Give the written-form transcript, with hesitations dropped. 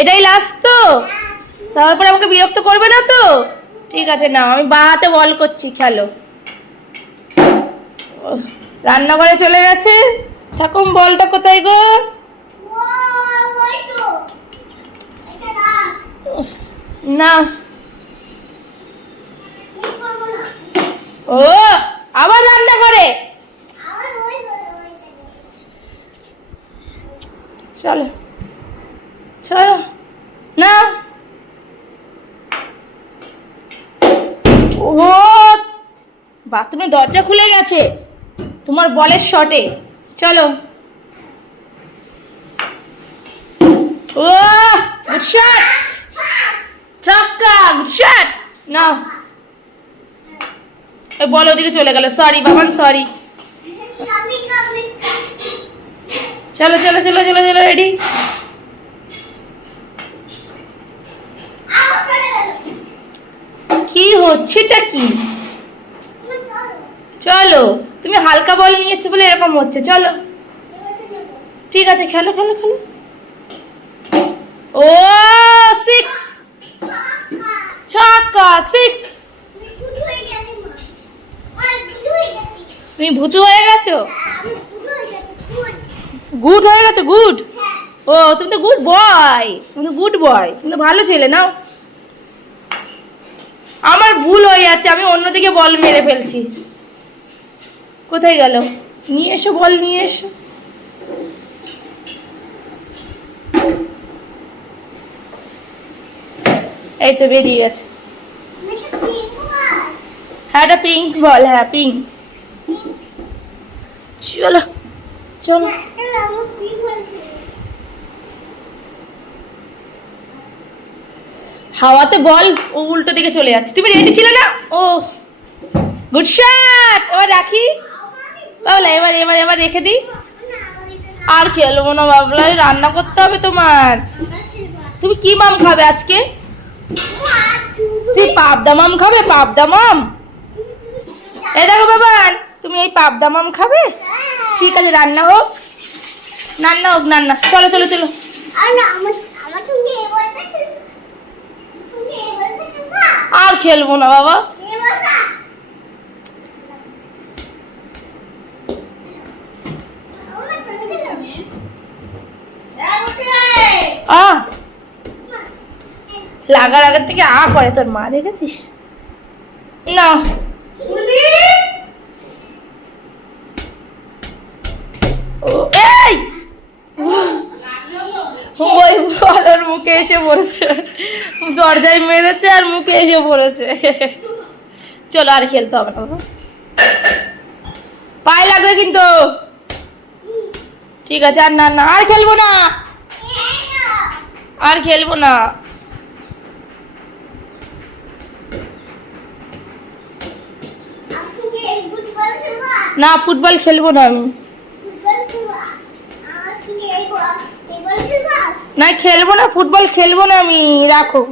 এটাই লাস্ট তো? তারপরে আমাকে বিরক্ত করবে না তো? ঠিক আছে, না আমি বা হাতে বল করছি, খেলো। রান্নাঘরে চলে গেছে। ঠাকুম বলটা কোথায় গো? না, ও আবার রান্না করে। চলো চলো না, ও বাথরুমে দরজা খুলে গেছে তোমার বলের শটে। চলো, ও গুড শট, ছক্কা, গুড শট। না, বল ওদিকে চলে গেল। Sorry Baban, sorry. চলো চলো চলো চলো চলো, রেডি। কি হচ্ছেটা কি? চলো, তুমি হালকা বল নিয়েছো বলে এরকম হচ্ছে। চলো ঠিক আছে, খেলো খেলো খেলো। ও সিক্স, ছক্কা, সিক্স। তুমি ভূতু হয়ে গেছো? গুড হয়ে গেছো? গুড। ও তুমি তো গুড বয়, তুমি তো গুড বয়, তুমি তো ভালো ছেলে। নাও, আমার ভুল হয়ে যাচ্ছে, আমি অন্যদিকে বল মেরে ফেলছি। কোথায় গেল? নিয়ে এসো বল, নিয়ে এসো। এই তো বেরিয়ে গেছে। হ্যাঁ, এটা পিঙ্ক বল। হ্যাঁ, পিঙ্ক। চলো চলো। হাওয়াতে বল উল্টো দিকে চলে যাচ্ছে। তুমি রেডি ছিলে না? ও গুড শট। এবার রাখি তাহলে, এবার এবার এবার রেখে দিই। আর খেলবো না বাবলা, রান্না করতে হবে তোমার। তুমি কি মাম খাবে আজকে? তুমি পাবদা মাম খাবে? পাবদা মাম, এই দেখো বাবান, তুমি এই পাবদা মাম খাবে? ঠিক আছে, রান্না হোক, রান্না হোক, রান্না। চলো চলো চলো। আর খেলবো না বাবা। লাগার আগের থেকে করে তোর মা, দেখেছিস? না, এই ওই বলার মুখে এসে পড়েছে, দরজায় মেরেছে আর মুখে এসে পড়েছে। চলো, আর খেলতে হবে না বাবা, পায়ে লাগবে কিন্তু। ঠিক আছে, আর না না, আর খেলবো না, আর খেলবো না। না, ফুটবল খেলবো না আমি। না খেলবো না, ফুটবল খেলবো না আমি, রাখো।